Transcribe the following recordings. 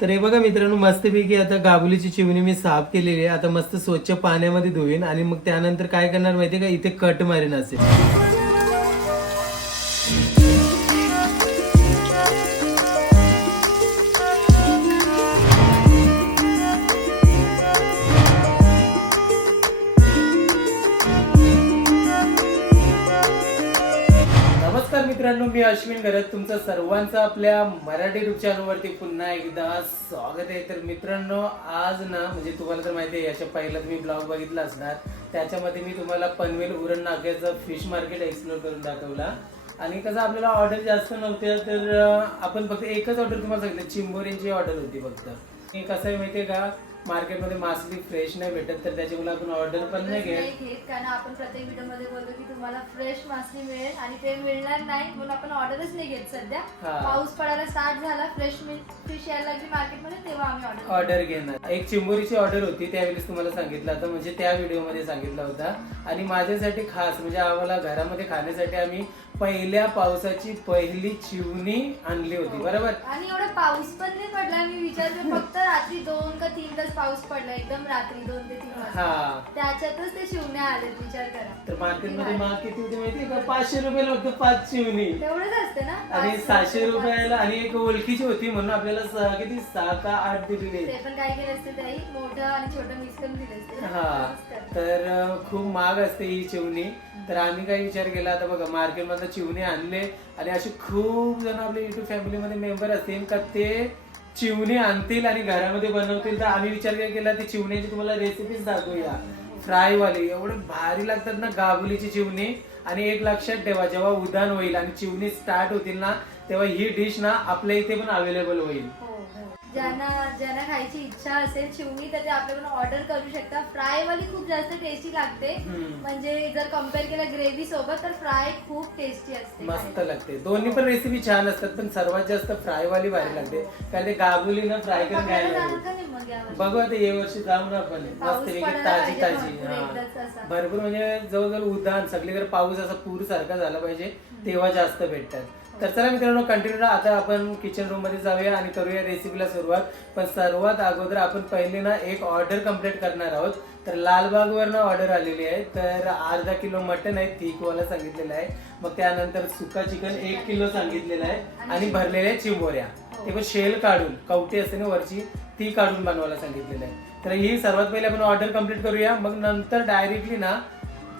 तर हे बघा मित्रांनो मस्तपैकी आता गाबुलीची चिमणी मी साफ केलेली आहे. आता मस्त स्वच्छ पाण्यामध्ये धुवीन आणि मग त्यानंतर काय करणार माहितीये का? इथे कट मारेन असेल मित्रांनो मी अश्विन करत तुमचं सर्वांचं आपल्या मराठी युट्यूब चॅनलवरती पुन्हा एकदा स्वागत आहे. तर मित्रांनो आज ना म्हणजे तुम्हाला तर माहिती आहे याच्या पहिला तुम्ही ब्लॉग बघितला असणार. त्याच्यामध्ये मी तुम्हाला पनवेल उरण नाक्याचं फिश मार्केट एक्सप्लोर करून दाखवला. आणि कसं आपल्याला ऑर्डर जास्त नव्हत्या तर आपण फक्त एकच ऑर्डर तुम्हाला सांगितलं चिंबोरींची ऑर्डर होती फक्त. कसं आहे माहिती आहे का? मार्केटमध्ये मासली फ्रेश नाही भेटत तर त्याच्यामुळे आपण ऑर्डर पण नाही घेत. कारण आपण प्रत्येक व्हिडिओमध्ये बोलतो की तुम्हाला फ्रेश मासली मिळेल आणि ते मिळणार नाही म्हणून आपण ऑर्डरच नाही घेत सध्या. हा. पाऊस पडायला स्टार्ट झाला फ्रेश फिश यायला लागली मार्केटमध्ये तेव्हा आम्ही ऑर्डर ऑर्डर घेणार. एक चिंबोरीची ऑर्डर होती त्यावेळेस तुम्हाला सांगितलं होतं म्हणजे त्या व्हिडिओमध्ये सांगितलं होता. आणि माझ्यासाठी खास म्हणजे आम्हाला घरामध्ये खाण्यासाठी आम्ही पहिल्या पावसाची पहिली चिवणी आणली होती बरोबर? आणि एवढा पाऊस पण नाही पडला मी विचारते फक्त रात्री दोन का तीन तास पाऊस पडला एकदम रात्री दोन ते तीन हा. त्याच्यातच ते शिवण्या आलेत विचार करा. तर मार्केटमध्ये महाग किती होती माहितीये का? पाचशे रुपयाला फक्त पाच चिवणी. तेवढंच असते ना? आणि पाच- सहाशे रुपयाला आणि एक ओळखीची होती म्हणून आपल्याला सहा किती? सहा का आठ दिलेली ते पण काय केलं असते ताई मोठं आणि छोटं मिक्स करून दिलं असते. हा. तर अं, खूप महाग असते ही चिवणी. तर आम्ही काय विचार केला आता बघा मार्केटमधनं चिवणी आणले आणि असे खूप जण आपले युट्यूब फॅमिलीमध्ये मेंबर असतील का ते चिवणी आणतील आणि घरामध्ये बनवतील. तर आम्ही विचार काय केला ती चिवण्याची तुम्हाला रेसिपीज दाखवूया. फ्रायवाले एवढे भारी लागतात ना गाबुलीची चिवणी. आणि एक लक्षात ठेवा जेव्हा उदान होईल आणि चिवणी स्टार्ट होतील ना तेव्हा ही डिश ना आपल्या इथे पण अवेलेबल होईल. हो. ज्यांना ज्यांना खायची इच्छा असेल चिवणी तर ते आपल्याकडून ऑर्डर करू शकता फ्राय वाली खूप जास्त टेस्टी लागते. म्हणजे जर कंपेअर केलं ग्रेव्ही सोबत तर फ्राय खूप टेस्टी असते मस्त खायला. लागते. दोन्ही पण रेसिपी छान असतात पण सर्वात जास्त फ्राय वाली भारी लागते. कारण ते गाबुली ना फ्राय करून यावर्षी? बघू आता ये वर्षी जाऊ ना आपण मस्त ताजी ताजी. भरपूर म्हणजे जवळजवळ उदाहरण सगळीकडे पाऊस असा पूर सारखा झाला पाहिजे तेव्हा जास्त भेटतात. तर चला मित्रांनो कंटिन्यू आता आपण किचन रूममध्ये जाऊया आणि करूया रेसिपीला सुरुवात. पण सर्वात अगोदर आपण पहिले ना एक ऑर्डर कंप्लीट करणार आहोत. तर लालबागवर ना ऑर्डर आलेली आहे. तर अर्धा किलो मटन आहे थीकवाला सांगितलेलं आहे. मग त्यानंतर सुका चिकन एक किलो सांगितलेलं आहे. आणि भरलेल्या चिंबोऱ्या. ते पण शेल काढून कवटी असते ना वरची ती काढून बनवायला सांगितलेलं आहे. तर ही सर्वात पहिले आपण ऑर्डर कंप्लीट करूया. मग नंतर डायरेक्टली ना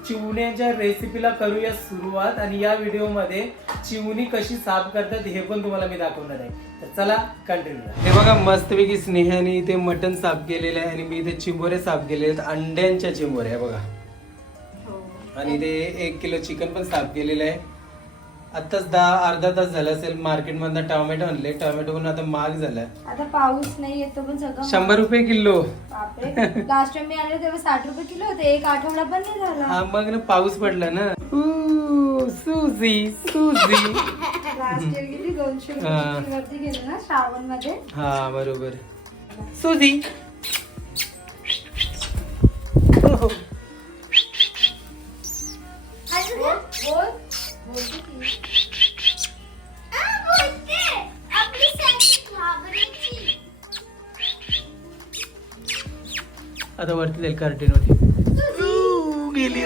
चिवण्याच्या रेसिपीला करूया सुरुवात आणि या व्हिडिओमध्ये चिवणी कशी साफ करतात हे पण तुम्हाला मी दाखवणार आहे. तर चला कंटिन्यू हे बघा मस्तपैकी स्नेहाने ते मटन साफ केलेलं आहे आणि मी इथे चिंबोरे साफ केलेले आहेत. अंड्यांच्या चिंबोऱ्या बघा. हो. आणि ते एक किलो चिकन पण साफ केलेलं आहे. आताच दहा अर्धा तास झाला असेल मार्केटमधनं टोमॅटो आणले. टोमॅटो पण आता महाग झालाय. आता पाऊस नाही येतो पण सगळं शंभर रुपये किलो. बापरे. लास्ट टाइम मी आले तेव्हा साठ रुपये किलो होते. एक आठवडा पण नाही झाला. हा मग ना पाऊस पडला ना. ऊ, लास्ट इयर गेली दोनशे हा. रुपये वरती गेले ना श्रावणमध्ये हा बरोबर. सुझी आता वरती जाईल कार्टीन ऊ, गेली.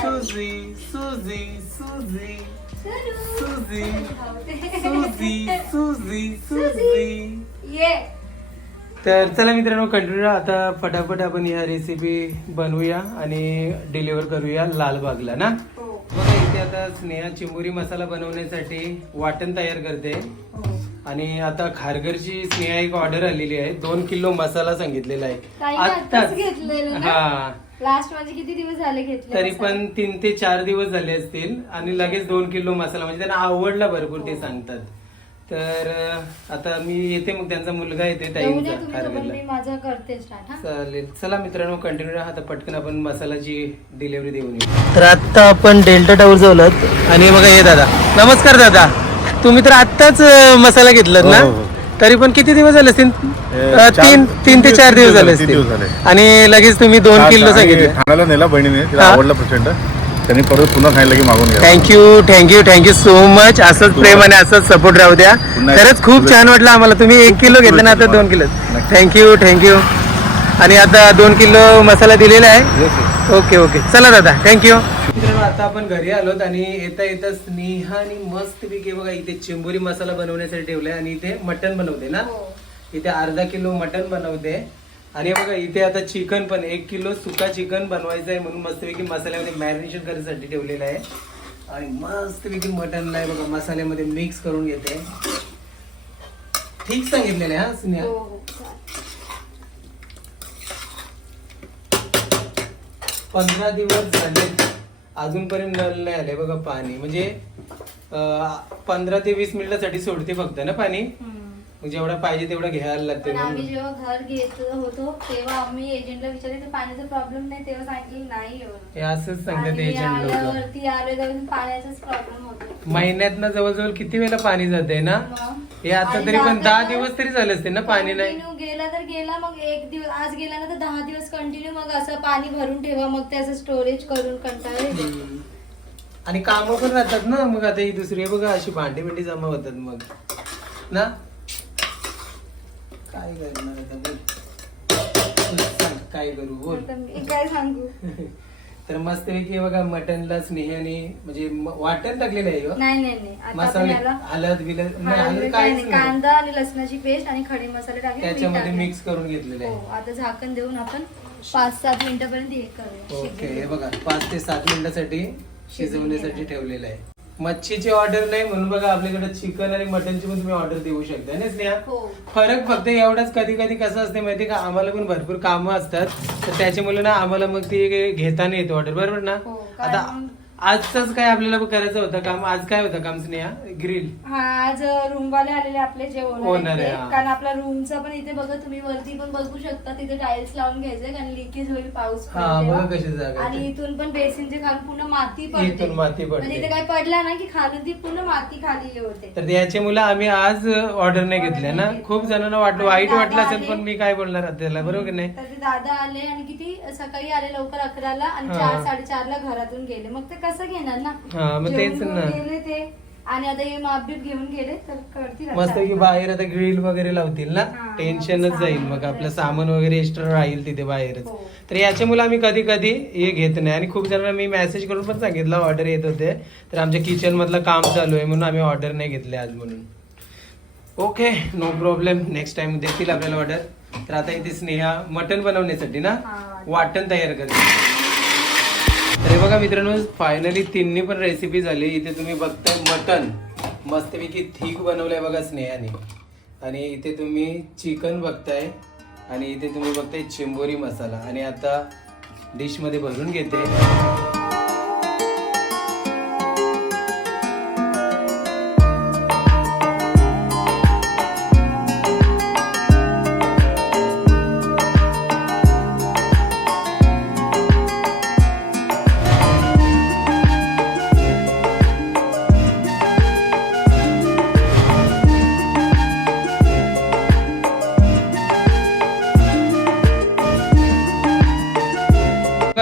सुझी सुझी सुझी सुझी सुझी. सुझी सुझी ये. तर चला मित्रांनो कंटिन्यू आता फटाफट आपण ह्या रेसिपी बनवूया आणि डिलिव्हर करूया लालबागला ना? हो. बघा इथे आता स्नेहा चिंबुरी मसाला बनवण्यासाठी वाटण तयार करते. हो. आणि आता खारघरची स्नेहा एक ऑर्डर आलेली आहे. दोन किलो मसाला सांगितलेला ताई आहे आत्ताच घेतलेलं ना? हा. लास्ट माझे किती दिवस झाले घेतले तरी पण तीन ते चार दिवस झाले असतील आणि लगेच दोन किलो मसाला म्हणजे त्यांना आवडला भरपूर ते सांगतात. तर अं, आता मी येते मग त्यांचा मुलगा येते येऊ ताईंचा द्या तुम्ही तोपर्यंत खारघरला. मी माझं करते स्टार्ट हा. चालेल. चला मित्रांनो कंटिन्यू राहा. आता पटकन आपण मसाल्याची डिलिव्हरी देऊन येऊ. तर आता आपण डेल्टा टावर जाऊलात आणि बघा हे दादा. नमस्कार दादा. तुम्ही तर आत्ताच अं, मसाला घेतलात ना? हो, हो. तरी पण किती दिवस झाले असतील? ए, अं, चार- तीन तीन ते चार दिवस झाले तीन दिवस असतील झाले. आणि लगेच तुम्ही दोन हा, किलो सांगितले ठाण्याला नेला बहिणीने तिला हा. आवडला प्रचंड. त्यांनी परत पुन्हा सांगितलं की मागून घ्या thank you thank you thank you so much असंच प्रेम आणि असंच सपोर्ट राहू द्या. पुन्हा खरंच खूप छान वाटलं आम्हाला. तुम्ही एक किलो घेतलं ना आता दोन किलो. थँक्यू थँक्यू आणि आता दोन किलो मसाला दिलेला आहे. Okay okay. चला दादा थँक्यू मित्रांनो आता आपण घरी आलोत आणि येता येता स्नेहा आणि मस्त पैकी बघा इथे चिंबोरी मसाला बनवण्यासाठी ठेवलाय आणि इथे मटन बनवते ना? इथे अर्धा किलो मटन बनवते. आणि हे बघा इथे आता चिकन पण एक किलो सुका चिकन बनवायचं आहे म्हणून मस्तपैकी मसाल्यामध्ये मॅरिनेशन करण्यासाठी ठेवलेलं आहे. आणि मस्तपैकी मटनला आहे बघा मसाल्यामध्ये मिक्स करून घेते. ठीक सांगितलेलं आहे हा स्नेहा हो हो चालेल. पंधरा दिवस झाले अजूनपर्यंत नळ नाही आले बघा पाणी. म्हणजे पंधरा ते वीस मिनिटासाठी सोडते फक्त ना पाणी? जेवढा पाहिजे तेवढं घ्यायला लागते पण आम्ही म्हणून. जेव्हा घर घेत होतो तेव्हा आम्ही एजंटला विचारले तर पाण्याचा प्रॉब्लेम नाही तेव्हा सांगितलं नाही एवढं. हे असंच सांगतात आणि एजंट लोक. आल्यावरती आले तर पाण्याचाच प्रॉब्लेम होतो. महिन्यात जवळजवळ किती वेळेला पाणी जाते ना? मग? हे आता आणि तरी पण दहा दिवस तरी झाले असते ना पाणी नाही? गेला तर गेला मग एक दिवस आज गेला ना तर दहा दिवस कंटिन्यू मग असं पाणी भरून ठेवा मग ते असं स्टोरेज करून कंटाळा. आणि काम पण राहतात ना मग आता ही दुसरी आहे बघा अशी भांडी बिंडी जमा होतात मग. ना? काय करणार आता बोल तूच सांग, काय करू बोल. काय सांगू? तर मस्त पैकी बघा मटनला स्नेहाने म्हणजे म- वाटण टाकलेलं आहे ह्यो. नाही नाही नाही आता आपण मसाले याला हळद बिलद नाही हळद हळद काय काहीच नाही. नाही कांदा आणि लसणाची पेस्ट आणि खडे मसाले टाकले मीठ त्याच्यामध्ये टाकले. मिक्स करून घेतलेलं हो आहे आता झाकण देऊन आपण पाच सात मिनिटापर्यंत हे करूया ओके हे शिजवूया. बघा पाच ते सात मिनिटासाठी शिजवण्यासाठी ठेवलेलं आहे मच्छीची ऑर्डर नाही म्हणून बघा आपल्याकडे चिकन आणि मटनची पण तुम्ही ऑर्डर देऊ शकता ना स्नेहा? हो. फरक फक्त एवढाच कधी कधी कसं असते माहिती का आम्हाला पण भरपूर कामं असतात तर त्याच्यामुळे ना आम्हाला मग ती घेता नाही येतो ऑर्डर बरोबर ना? हो, आता कारण- आजच काय आपल्याला करायचं होतं काम? आज काय होतं काम स्नेहा? ग्रिल हा आज रूम वाले आलेले आपले जे owner आहे. हा. कारण आपला रूमचा पण इथे बघा तुम्ही वरती पण बघू शकता तिथे टाइल्स लावून घ्यायचे कारण लिकेज होईल पाऊस हा, पडेल बघा तेव्हा. कशी जागा आहे आणि. इथून पण बेसिनचे खालून पूर्ण माती पडते. इथून माती पडते. म्हणजे इथे काय पडला ना की खालून ती पूर्ण माती खाली होते. तर याच्या मुलं आम्ही आज ऑर्डर नाही घेतल्या ना? खूप जणांना वाटलं वाईट वाटलं असेल पण मी काय बोलणार आता त्याला बरोबर की नाही? तर ते दादा आले आणि किती? सकाळी आले लवकर अकराला आणि हा. चार साडेचारला घरातून गेले. मग ते कसं घेणार ना? हा, मग तेच ना. गेले ते. आणि आता हे मापबीप घेऊन गेले तर करतील आता. मस्त की बाहेर आता ग्रिल वगैरे लावतील ना? हा, टेन्शनच सामान जाईल. मग आपलं वगैरे. सामान वगैरे एक्स्ट्रा राहील तिथे बाहेरच. हो. तर याच्यामुळे आम्ही कधी कधी हे घेत नाही. आणि खूप जणांना मी मेसेज करून पण सांगितलं ऑर्डर येत होते. तर आमच्या किचन मधलं काम चालू आहे म्हणून आम्ही ऑर्डर नाही घेतले आज म्हणून. Okay no problem next time देतील आपल्याला ऑर्डर तर आता इथे स्नेहा मटन बनवण्यासाठी ना हा. वाटण तयार करते. अरे बघा मित्रांनो फायनली तिन्ही पण रेसिपी झाली. इथे तुम्ही बघताय मटन मस्तपैकी थिक बनवलंय बघा स्नेहाने. आणि इथे तुम्ही चिकन बघताय. आणि इथे तुम्ही बघताय चिंबोरी मसाला. आणि आता डिशमध्ये भरून घेते.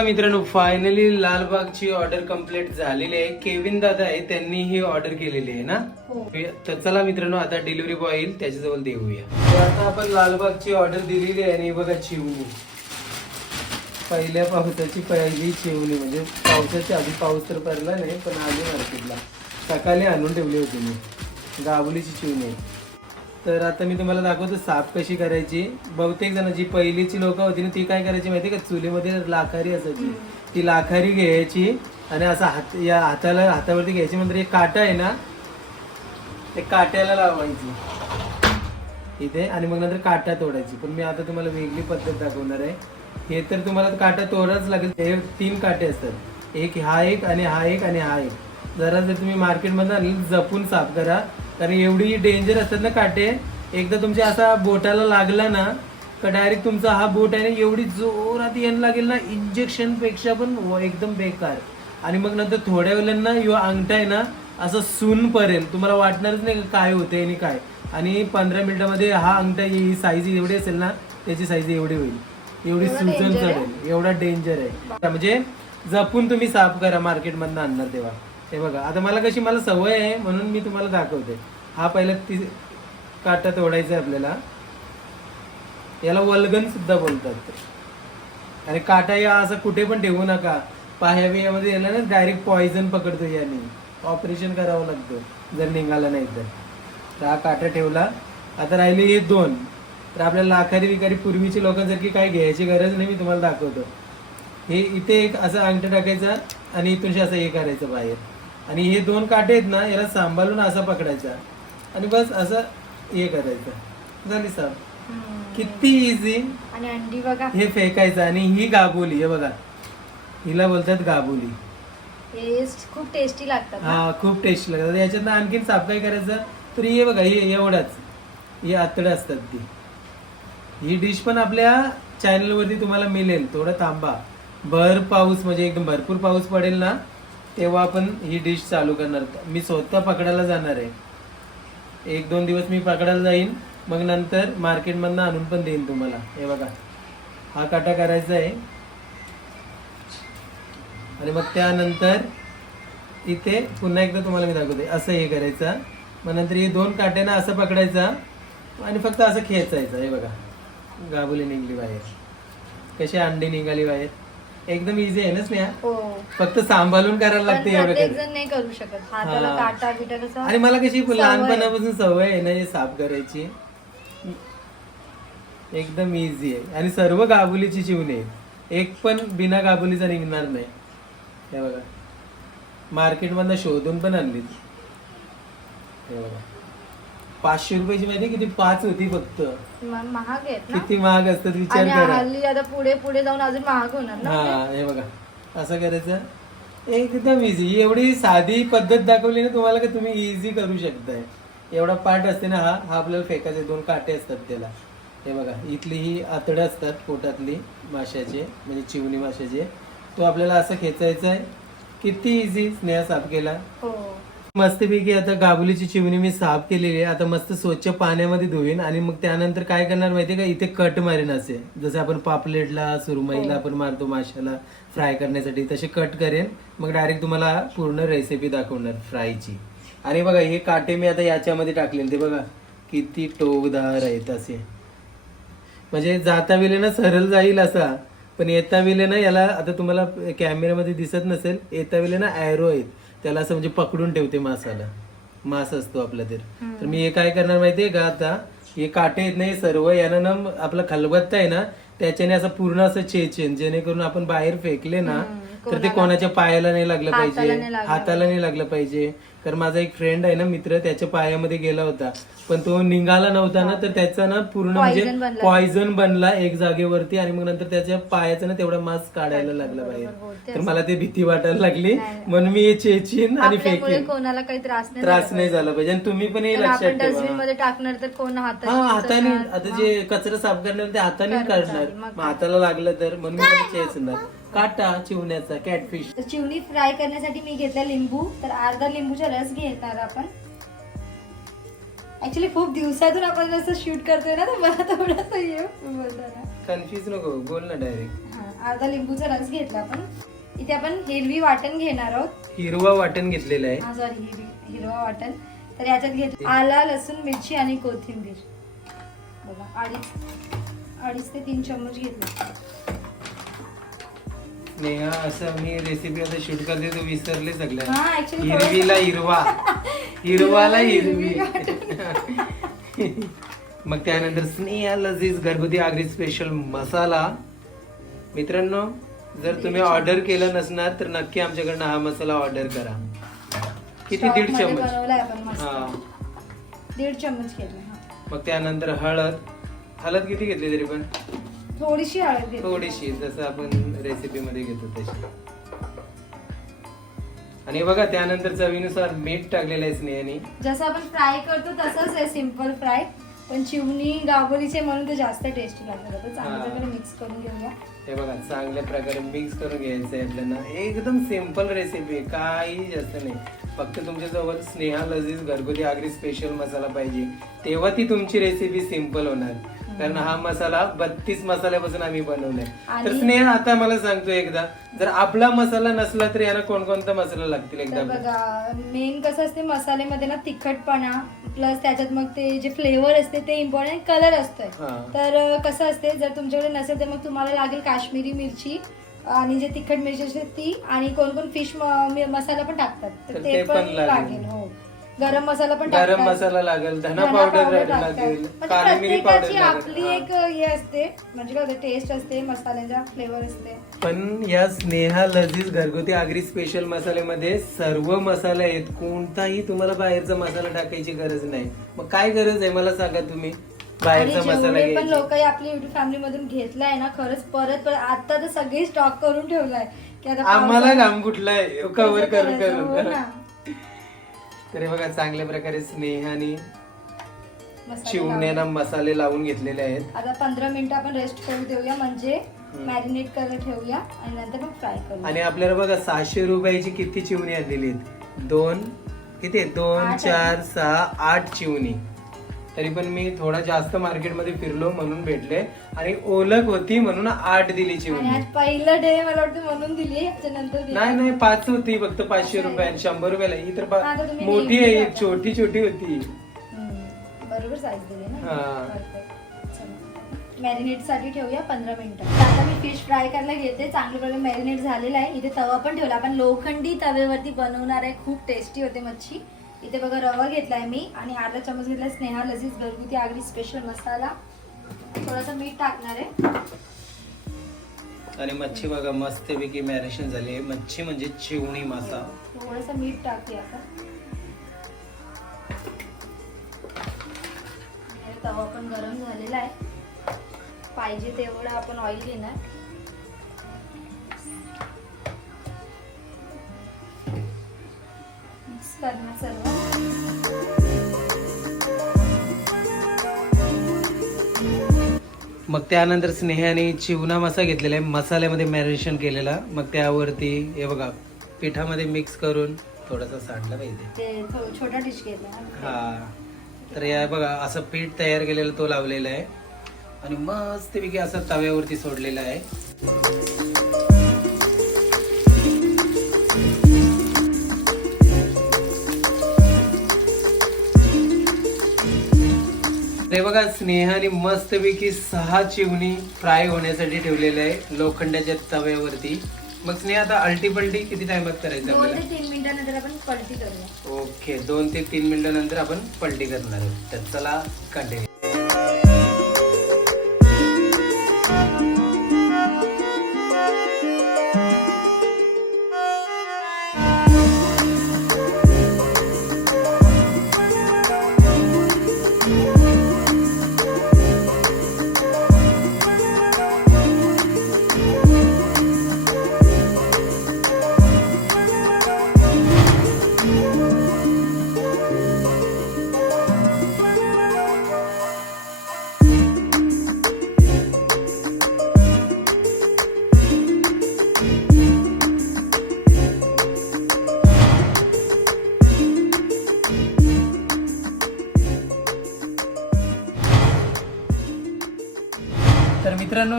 मित्रांनो फायनली लालबागची ऑर्डर कंप्लीट झालेली आहे. केविन दादा आहे त्यांनी ही ऑर्डर केलेली आहे ना? हो. तर चला मित्रांनो आता डिलिव्हरी बॉय येईल त्याच्याजवळ देऊया. तर आता आपण लालबागची ऑर्डर दिलेली आहे आणि बघा चिवणी. पहिल्या पावसाची पहिली चिवणी म्हणजे पावसाच्या आधी पाऊस तर पडला नाही पण आली मार्केटला सकाळी आणून ठेवली होती मी. गाबुलीची चिवणी आहे. तर आता मी तुम्हाला दाखवतो साफ कशी करायची. बहुतेक जण जी पहिलीची लोक होती ना ती काय करायची माहिती का? चुलीमध्ये लाखारी असायची. ती लाखारी घ्यायची आणि असं हात या हाताला हातावरती घ्यायची. म्हणजे एक काटा आहे ना ते काट्याला लावायची. इथे आणि मग नंतर काटा तोडायची. पण मी आता तुम्हाला वेगळी पद्धत दाखवणार आहे. हे तर तुम्हाला काटा तोडाच लागेल. हे तीन काटे असतात. एक हा एक आणि हा एक आणि हा एक. जरा जर तुम्ही मार्केटमधून आणली जपून साफ करा. कारण एवढी डेंजर असतात ना काटे. एकदा तुमच्या असा बोटाला लागला ना का डायरेक्ट तुमचा हा बोट आहे ना एवढी जोरात यायला लागेल ना इंजेक्शनपेक्षा पण एकदम बेकार. आणि मग नंतर थोड्या वेळांना यो अंगठा आहे ना असं सून परेल. तुम्हाला वाटणारच नाही का काय होते आणि काय. आणि पंधरा मिनिटामध्ये हा अंगठा ही साईज एवढी असेल ना त्याची साईज एवढी होईल. एवढी सुजन? चढेल. एवढा डेंजर आहे. म्हणजे जपून तुम्ही साफ करा मार्केटमधनं आणणार तेव्हा. हे बघा आता मला कशी मला सवय आहे म्हणून मी तुम्हाला दाखवते. हा पहिला ती काटा तोडायचा आहे आपल्याला. याला वल्गन सुद्धा बोलतात आणि काटा या असं कुठे पण ठेवू नका. पाया बियामध्ये याला ना डायरेक्ट पॉइझन पकडतो याने. ऑपरेशन करावं लागतं जर निघाला नाही तर. तर हा काटा ठेवला. आता राहिले हे दोन. तर आपल्याला लाखारी विकारी जर लोकांसारखी काय घ्यायची गरज नाही मी तुम्हाला दाखवतो. हे इथे एक असं अंगठा टाकायचा आणि इथूनशी असं हे करायचं बाहेर. आणि हे दोन काटे आहेत ना याला सांभाळून असा पकडायचा. आणि बस असं हे करायचं. झाली साफ. किती इझी आणि अंडी बघा. हे फेकायचं आणि ही गाबोली हे बघा. हिला बोलतात गाबोली. टेस्ट खूप टेस्टी लागतात ना. हा खूप टेस्ट लागतात. याच्यातनं आणखीन साफ काय करायचं? तर हे बघा हे एवढाच. हे आतडं असतात ती. ही डिश पण आपल्या चॅनल वरती तुम्हाला मिळेल. थोडं थांबा. भर पाऊस म्हणजे एकदम भरपूर पाऊस पडेल ना तेव्हा आपण ही डिश चालू करणार. मी स्वतः पकडायला जाणार आहे. एक दोन दिवस मी पकडायला जाईन मग नंतर मार्केटमधनं आणून पण देईन तुम्हाला. हे बघा हा काटा करायचा आहे. आणि मग त्यानंतर इथे पुन्हा एकदा तुम्हाला मी दाखवते असं हे करायचं. मग नंतर हे दोन काट्यानं असं पकडायचा आणि फक्त असं खेचायचं. हे बघा गाबुली निघली बाहेर. कशी अंडी निघाली बाहेर. एकदम इझी आहे ना स्नेहा? हो. फक्त सांभाळून करायला लागते एवढं. जण नाही करू शकत. हाताला हा. काटा बिटा कसं आणि मला कशी सवय. लहानपणापासून सवय आहे ना हे साफ करायची. एकदम इझी आहे. आणि सर्व गाबुलीची आहेत. एक पण बिना गाबुलीचा निघणार नाही. हे बघा. मार्केटमधनं शोधून पण आणली हे बघा. पाचशे रुपयाची माहिती किती पाच होती फक्त. म- महाग आहेत ना? किती महाग असतात विचार आणि करा. हल्ली आता पुढे पुढे जाऊन अजून महाग होणार ना? हा हे बघा. असं करायचं. एकदम इझी एवढी साधी पद्धत दाखवली ना तुम्हाला की तुम्ही इझी करू शकताय. एवढा पार्ट असते ना हा हा आपल्याला फेकायचे दोन काटे असतात त्याला. हे बघा इथली ही आतडं असतात पोटातली माशाचे म्हणजे चिवणी माशाचे. तो आपल्याला असं खेचायचा आहे किती इझी स्नेहा साफ केला. हो. मस्तपैकी आता गाबुलीची चिमणी मी साफ केलेली आहे. आता मस्त स्वच्छ पाण्यामध्ये धुईन आणि मग त्यानंतर काय करणार माहितीये का? इथे कट मारेन असे. जसे आपण पापलेटला सुरमईला आपण मारतो माशाला फ्राय करण्यासाठी तसे कट करेन. मग डायरेक्ट तुम्हाला पूर्ण रेसिपी दाखवणार फ्रायची. आणि बघा हे काटे मी आता याच्यामध्ये टाकलेले. ते बघा किती टोकदार आहेत असे. म्हणजे जाता वेळे ना सरळ जाईल असा. पण येता वेळे ना याला आता तुम्हाला कॅमेऱ्यामध्ये दिसत नसेल येता वेळे ना ॲरो आहेत. त्याला असं म्हणजे पकडून ठेवते मासाला. मास असतो आपला तर. तर मी हे काय करणार माहितीये का आता? हे काटे आहेत ना हे सर्व यानं ना आपला खलबत्ता आहे ना त्याच्याने असं पूर्ण असं चेचेन जेणेकरून आपण बाहेर फेकले ना तर ते कोणाच्या पायाला नाही लागलं पाहिजे हाताला नाही लागलं. पाहिजे. कारण माझा एक फ्रेंड आहे ना मित्र त्याच्या पायामध्ये गेला होता. पण तो निघाला नव्हता ना तर त्याचा ना पूर्ण म्हणजे Poison बनला. एक जागेवरती आणि मग नंतर त्याच्या पायाचा ना तेवढा मास काढायला लागला हो, बाहेर तर मला ते भीती वाटायला लागली. म्हणून मी हे चेचीन आणि फेकीन. कोणाला काही त्रास नाही त्रास नाही झाला पाहिजे. आणि तुम्ही पण हे लक्षात ठेवा. टाकणार तर कोण हा हाताने आता जे कचरा साफ करणार ते हाताने काढणार. हाताला लागलं तर म्हणून मी चेचणार काटा चिवण्याचा कॅटफिश तर चिवणी फ्राय करण्यासाठी मी घेतला लिंबू. तर अर्धा लिंबूचा रस घेणार आपण. ऍक्च्युली खूप दिवसातून आपण जसं शूट करतोय ना तर मला थोडस बोलताना. कन्फ्युज नको बोल ना डायरेक्ट हा, अर्धा लिंबूचा रस घेतला आपण. इथे आपण हिरवी वाटण घेणार आहोत. हिरवा वाटण घेतलेलं आहे. हा सॉरी हिरवी हिरवा वाटण. तर याच्यात घेत आला लसूण मिरची आणि कोथिंबीर. बघा अडीच अडीच ते तीन चम्मच घेतले. नेहा असं मी रेसिपी आता शूट करते तू विसरले सगळ्या. हा ऍक्च्युली हिरवीला हिरवा. हिरवाला हिरवी. मग त्यानंतर स्नेहा लजीज घरगुती आगरी स्पेशल मसाला. मित्रांनो जर तुम्ही ऑर्डर केलं नसणार तर नक्की आमच्याकडनं हा मसाला ऑर्डर करा. किती? दीड चम्मच. बनवलाय आपण मस्त. हा. दीड चम्मच घेतला हा. मग त्यानंतर हळद. हळद किती घेतली तरी पण? थोडीशी हळद घेतली. थोडीशी जसं आपण रेसिपी मध्ये घेतो तशी. आणि बघा त्यानंतर चवीनुसार मीठ टाकलेलं आहे स्नेहाने. जसं आपण फ्राय करतो तसंच आहे सिंपल फ्राय पण चिवणी गावरीचे म्हणून ते जास्त टेस्टी लागतात. आता चांगल्याकडे मिक्स करून घेऊया. हे बघा चांगल्या प्रकारे मिक्स करून घ्यायचं आहे आपल्याला. एकदम सिंपल रेसिपी आहे काही जास्त नाही. फक्त तुमच्या जवळ स्नेहा लजीज घरगुती आगरी स्पेशल मसाला पाहिजे. तेव्हा ती तुमची रेसिपी सिंपल होणार. कारण हा मसाला बत्तीस मसाल्यापासून आम्ही बनवलाय. तर स्नेह आता मला सांगतो एकदा जर आपला मसाला नसला तर याला कोणकोणता मसाला लागतील एकदा तर बघा. मेन कसं असते मसाल्यामध्ये ना तिखटपणा प्लस त्याच्यात मग ते जे फ्लेवर असते ते इम्पॉर्टंट कलर असतोय. हा. तर कसं असते जर तुमच्याकडे नसेल तर मग तुम्हाला लागेल काश्मीरी मिरची आणि जे तिखट मिरची असते ती आणि कोण कोण फिश मसाला पण टाकतात. तर तर ते पण. लागेल हो. गरम मसाला पण गरम टाकतात. मसाला लागेल धना धना पावडर powder टाकतात. लागेल म्हणजे मिरी पावडर प्रत्येकाची आपली लागेल. एक हे. असते म्हणजे काय टेस्ट असते मसाल्याचा फ्लेवर असते. पण या स्नेहा लजीज घरगुती आगरी स्पेशल मसाल्यामध्ये सर्व मसाले आहेत. कोणताही तुम्हाला बाहेरचा मसाला टाकायची गरज नाही. मग काय गरज आहे मला सांगा तुम्ही? आणि बाहेरचा मसाला जेवढे पण घ्यायची. लोक आपली युट्यूब फॅमिली मधून घेतलाय ना खरंच परत परत आता तर सगळी स्टॉक करून ठेवलाय. की आता आम्हाला पावसाळ्यात घाम कुठलाय? कव्हर कसं करून करायचं? हो करून ना. तरी बघा चांगल्या प्रकारे स्नेहाने चिवण्याना. मसाले लावून. घेतलेले आहेत. आता पंधरा मिनिटं आपण रेस्ट करू देऊया म्हणजे मॅरिनेट करत ठेवूया आणि नंतर मग फ्राय करू आणि आपल्याला बघा सहाशे रुपयाची किती चिवणी आणलेली आहेत? दोन किती? दोन चार सहा आठ चिवणी. तरी पण मी थोडा जास्त मार्केटमध्ये फिरलो म्हणून भेटले. आणि ओळख होती म्हणून आठ दिली आणि आज पहिलं डे मला वाटतं म्हणून दिली त्याच्यानंतर दिली. नाही नाही पाच होती फक्त पाचशे. रुपये शंभर रुपयाला. ही तर पा- आता तुम्ही मोठी नेहमी आहे जाता. छोटी छोटी होती. हम्म, बरोबर साईज दिली ना. हा. मॅरिनेटसाठी ठेवूया पंधरा मिनिटं. तर आता मी फिश फ्राय करायला घेते. चांगल्या प्रकारे मॅरिनेट झालेला आहे. इथे तवा पण ठेवला. आपण लोखंडी तव्यावरती बनवणार आहे. खूप टेस्टी होते मच्छी. इथे बघा रवा घेतलाय मी आणि अर्धा चमच घेतलाय स्नेहा लसीस घरगुती आगरी स्पेशल मसाला. थोडासा मीठ टाकणार आहे. आणि मच्छी बघा मस्तपैकी मॅरिनेशन झाली आहे. मच्छी म्हणजे चिवणी मासा. थोडंसं मीठ टाकूया आता. तवा पण गरम झालेला आहे. पाहिजे तेवढं आपण ऑइल घेणार. मिक्स करणार सर्व. मग त्यानंतर स्नेहाने चिवणा मसा घेतलेला आहे. मसाल्यामध्ये मॅरिनेशन केलेला. मग त्यावरती हे बघा पिठामध्ये मिक्स करून थोडासा सांडला पाहिजे. छोटा डिश घेतला. हा. तर या बघा असं पीठ तयार केलेलं तो लावलेला आहे. आणि मस्तपैकी असं तव्यावरती सोडलेला आहे. हे बघा स्नेहाने मस्तपैकी सहा चिवणी फ्राय होण्यासाठी ठेवलेले आहे लोखंडाच्या तव्यावरती. मग स्नेहा आता अल्टी पलटी किती टाइमात करायचं दोन आपल्याला? ते तीन मिनिटानंतर आपण पलटी करूया. ओके दोन ते तीन मिनिटानंतर आपण पलटी करणार आहोत. तर चला कंटिन्यू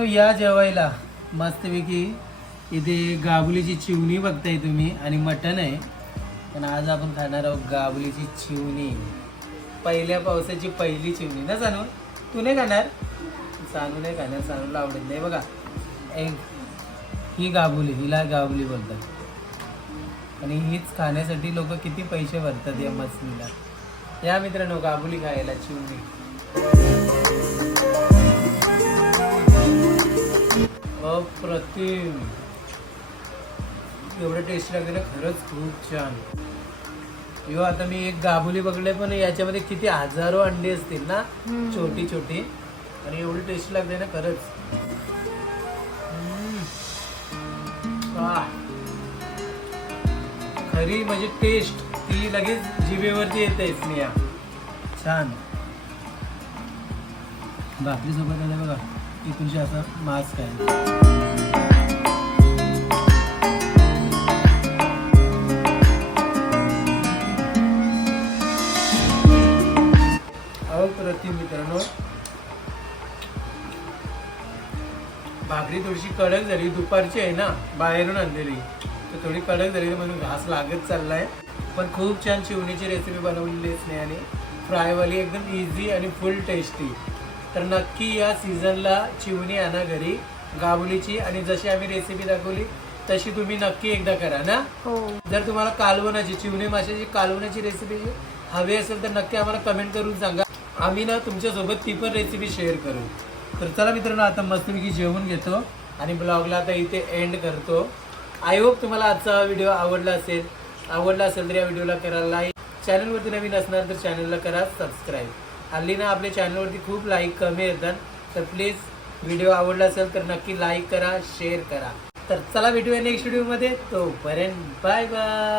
या जेवायला. मस्तपैकी इथे गाबुलीची चिवणी बघताय तुम्ही आणि मटण आहे. पण आज आपण खाणार आहोत गाबुलीची चिवणी. पहिल्या पावसाची पहिली चिवणी. ना सानू? तू नाही खाणार? सानू नाही खाणार. सानूला आवडत नाही. बघा. एक ही गाबुली हिला गाबुली बोलतात. आणि हीच खाण्यासाठी लोक किती पैसे भरतात या मस्तीला. या मित्रांनो गाबुली खायला चिवणी. अप्रतिम. एवढं टेस्ट लागते ना खरंच खूप छान. यो आता मी एक गाबुली बघले पण याच्यामध्ये किती हजारो अंडी असतील ना. छोटी छोटी. आणि एवढी टेस्ट लागते ना खरंच. खरी म्हणजे टेस्ट ती लगेच जिभेवरती येते स्नेहा. छान. भाकरी सोबत आता बघा. इथूनशी असं मास्क आहे. अप्रतिम मित्रांनो भाकरी थोडीशी कडक झाली. दुपारची आहे ना बाहेरून आणलेली. तर थोडी कडक झाली म्हणून घास लागत चाललाय. पण खूप छान शिवणीची रेसिपी बनवलेली आहे स्नेहाने. फ्रायवाली एकदम इझी आणि फुल टेस्टी तर नक्की या सीझनला चिवणी आणा घरी गाबुलीची आणि जशी आम्ही रेसिपी दाखवली तशी तुम्ही नक्की एकदा करा ना? हो. जर तुम्हाला कालवणाची चिवणे माशाची कालवणाची रेसिपी हवी असेल तर नक्की आम्हाला कमेंट करून सांगा. आम्ही ना तुमच्यासोबत ती पण रेसिपी शेअर करू. तर चला मित्रांनो आता मस्तपैकी जेवून घेतो आणि ब्लॉगला आता इथे एंड करतो. आय होप तुम्हाला आजचा हा व्हिडिओ आवडला असेल. आवडला असेल तर या व्हिडिओला करा लाईक चॅनलवरती नवीन असणार तर चॅनलला करा सबस्क्राईब हल्ली ना आपल्या चॅनलवरती खूप लाईक कमी येतात. तर प्लीज व्हिडिओ आवडला असेल तर नक्की लाईक करा शेअर करा. तर चला भेटूया नेक्स्ट व्हिडिओमध्ये तोपर्यंत बाय बाय